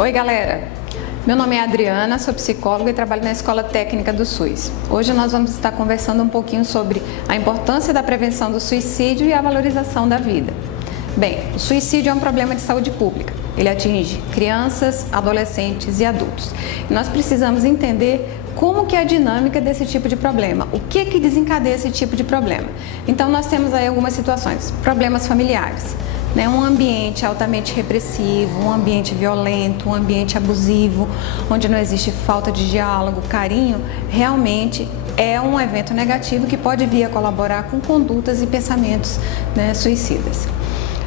Oi, galera! Meu nome é Adriana, sou psicóloga e trabalho na Escola Técnica do SUS. Hoje nós vamos estar conversando um pouquinho sobre a importância da prevenção do suicídio e a valorização da vida. Bem, o suicídio é um problema de saúde pública. Ele atinge crianças, adolescentes e adultos. E nós precisamos entender como que é a dinâmica desse tipo de problema, o que desencadeia esse tipo de problema. Então nós temos aí algumas situações, problemas familiares. Um ambiente altamente repressivo, um ambiente violento, um ambiente abusivo, onde não existe falta de diálogo, carinho, realmente é um evento negativo que pode vir a colaborar com condutas e pensamentos suicidas.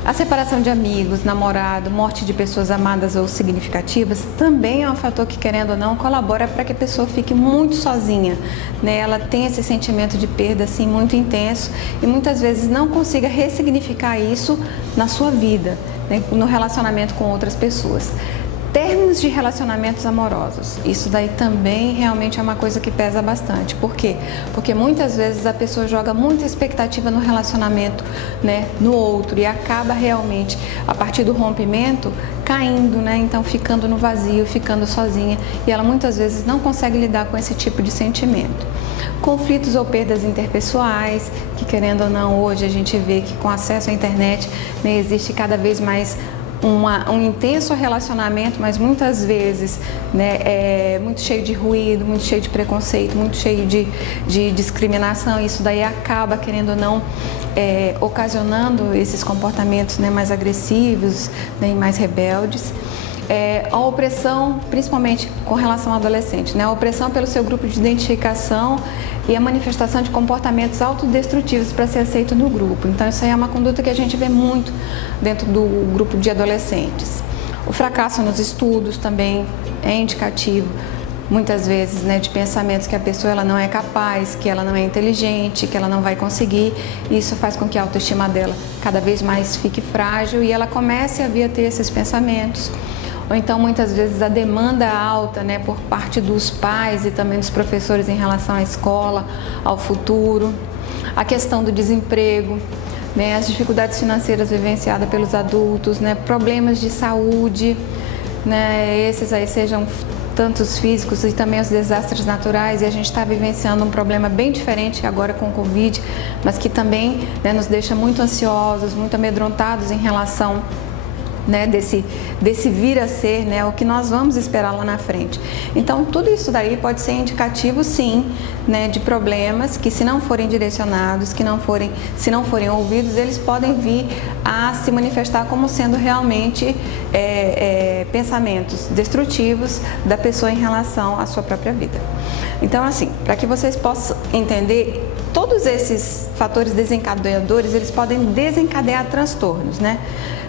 A separação de amigos, namorado, morte de pessoas amadas ou significativas também é um fator que, querendo ou não, colabora para que a pessoa fique muito sozinha. Ela tem esse sentimento de perda assim, muito intenso e muitas vezes não consiga ressignificar isso na sua vida, no relacionamento com outras pessoas. Términos de relacionamentos amorosos, isso daí também realmente é uma coisa que pesa bastante. Por quê? Porque muitas vezes a pessoa joga muita expectativa no relacionamento, no outro, e acaba realmente, a partir do rompimento, caindo, então ficando no vazio, ficando sozinha, e ela muitas vezes não consegue lidar com esse tipo de sentimento. Conflitos ou perdas interpessoais, que querendo ou não, hoje a gente vê que com acesso à internet existe cada vez mais um intenso relacionamento, mas muitas vezes é muito cheio de ruído, muito cheio de preconceito, muito cheio de discriminação. Isso daí acaba, querendo ou não, ocasionando esses comportamentos mais agressivos e mais rebeldes. A opressão, principalmente com relação ao adolescente, a opressão pelo seu grupo de identificação e a manifestação de comportamentos autodestrutivos para ser aceito no grupo. Então isso aí é uma conduta que a gente vê muito dentro do grupo de adolescentes. O fracasso nos estudos também é indicativo, muitas vezes, de pensamentos que a pessoa ela não é capaz, que ela não é inteligente, que ela não vai conseguir. Isso faz com que a autoestima dela cada vez mais fique frágil e ela comece a vir a ter esses pensamentos. Ou então, muitas vezes, a demanda alta por parte dos pais e também dos professores em relação à escola, ao futuro. A questão do desemprego, as dificuldades financeiras vivenciadas pelos adultos, problemas de saúde, esses aí sejam tantos físicos e também os desastres naturais, e a gente está vivenciando um problema bem diferente agora com o Covid, mas que também nos deixa muito ansiosos, muito amedrontados em relação desse vir a ser, o que nós vamos esperar lá na frente. Então, tudo isso daí pode ser indicativo, sim, de problemas que, se não forem direcionados, se não forem ouvidos, eles podem vir a se manifestar como sendo realmente pensamentos destrutivos da pessoa em relação à sua própria vida. Então, assim, para que vocês possam entender, todos esses fatores desencadeadores, eles podem desencadear transtornos,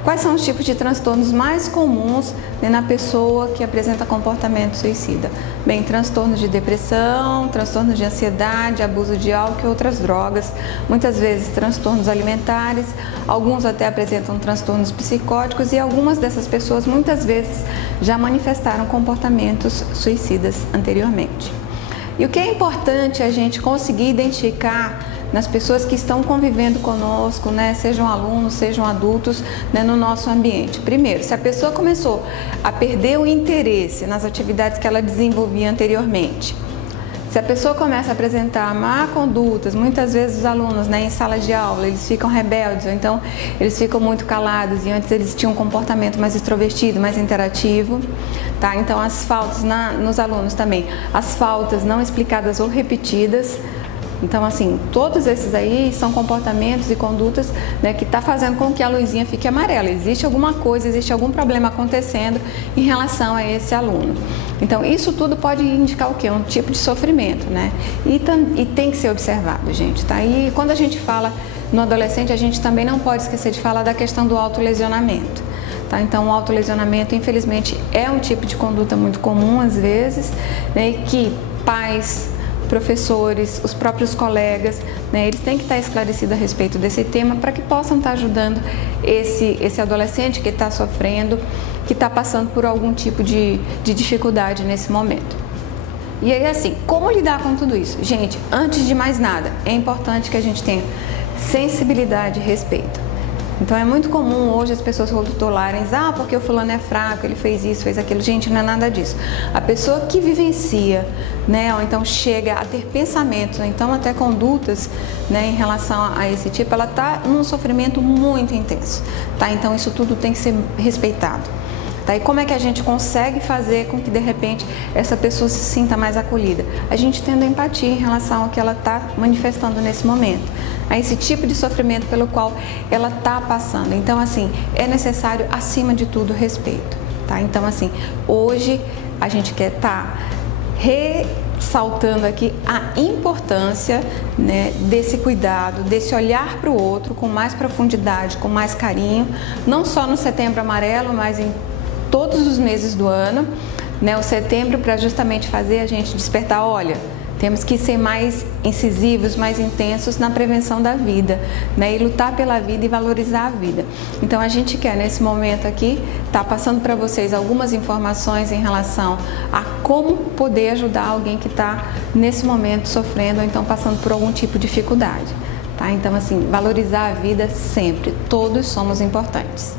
Quais são os tipos de transtornos mais comuns na pessoa que apresenta comportamento suicida? Bem, transtornos de depressão, transtornos de ansiedade, abuso de álcool e outras drogas, muitas vezes transtornos alimentares, alguns até apresentam transtornos psicóticos e algumas dessas pessoas muitas vezes já manifestaram comportamentos suicidas anteriormente. E o que é importante a gente conseguir identificar nas pessoas que estão convivendo conosco, sejam alunos, sejam adultos, no nosso ambiente. Primeiro, se a pessoa começou a perder o interesse nas atividades que ela desenvolvia anteriormente, se a pessoa começa a apresentar má condutas, muitas vezes os alunos em sala de aula, eles ficam rebeldes, ou então eles ficam muito calados, e antes eles tinham um comportamento mais extrovertido, mais interativo, tá? Então as faltas nos alunos também, as faltas não explicadas ou repetidas. Então, assim, todos esses aí são comportamentos e condutas que está fazendo com que a luzinha fique amarela. Existe alguma coisa, existe algum problema acontecendo em relação a esse aluno. Então, isso tudo pode indicar o quê? Um tipo de sofrimento, E tem que ser observado, gente, tá? E quando a gente fala no adolescente, a gente também não pode esquecer de falar da questão do autolesionamento. Tá? Então, o autolesionamento, infelizmente, é um tipo de conduta muito comum, às vezes, que pais, professores, os próprios colegas, eles têm que estar esclarecidos a respeito desse tema para que possam estar ajudando esse adolescente que está sofrendo, que está passando por algum tipo de dificuldade nesse momento. E aí, assim, como lidar com tudo isso? Gente, antes de mais nada, é importante que a gente tenha sensibilidade e respeito. Então é muito comum hoje as pessoas rotularem, porque o fulano é fraco, ele fez isso, fez aquilo. Gente, não é nada disso. A pessoa que vivencia, né, ou então chega a ter pensamentos, ou então até condutas, né, em relação a esse tipo, ela está num sofrimento muito intenso, tá? Então isso tudo tem que ser respeitado. Tá? E como é que a gente consegue fazer com que de repente essa pessoa se sinta mais acolhida? A gente tendo empatia em relação ao que ela está manifestando nesse momento, a esse tipo de sofrimento pelo qual ela está passando. Então, assim, é necessário, acima de tudo, respeito. Tá? Então, assim, hoje a gente quer estar ressaltando aqui a importância, né, desse cuidado, desse olhar para o outro com mais profundidade, com mais carinho, não só no Setembro Amarelo, mas em todos os meses do ano, né, o setembro, para justamente fazer a gente despertar, olha, temos que ser mais incisivos, mais intensos na prevenção da vida, né, e lutar pela vida e valorizar a vida. Então a gente quer nesse momento aqui estar passando para vocês algumas informações em relação a como poder ajudar alguém que está nesse momento sofrendo ou então passando por algum tipo de dificuldade, tá? Então assim, valorizar a vida sempre, todos somos importantes.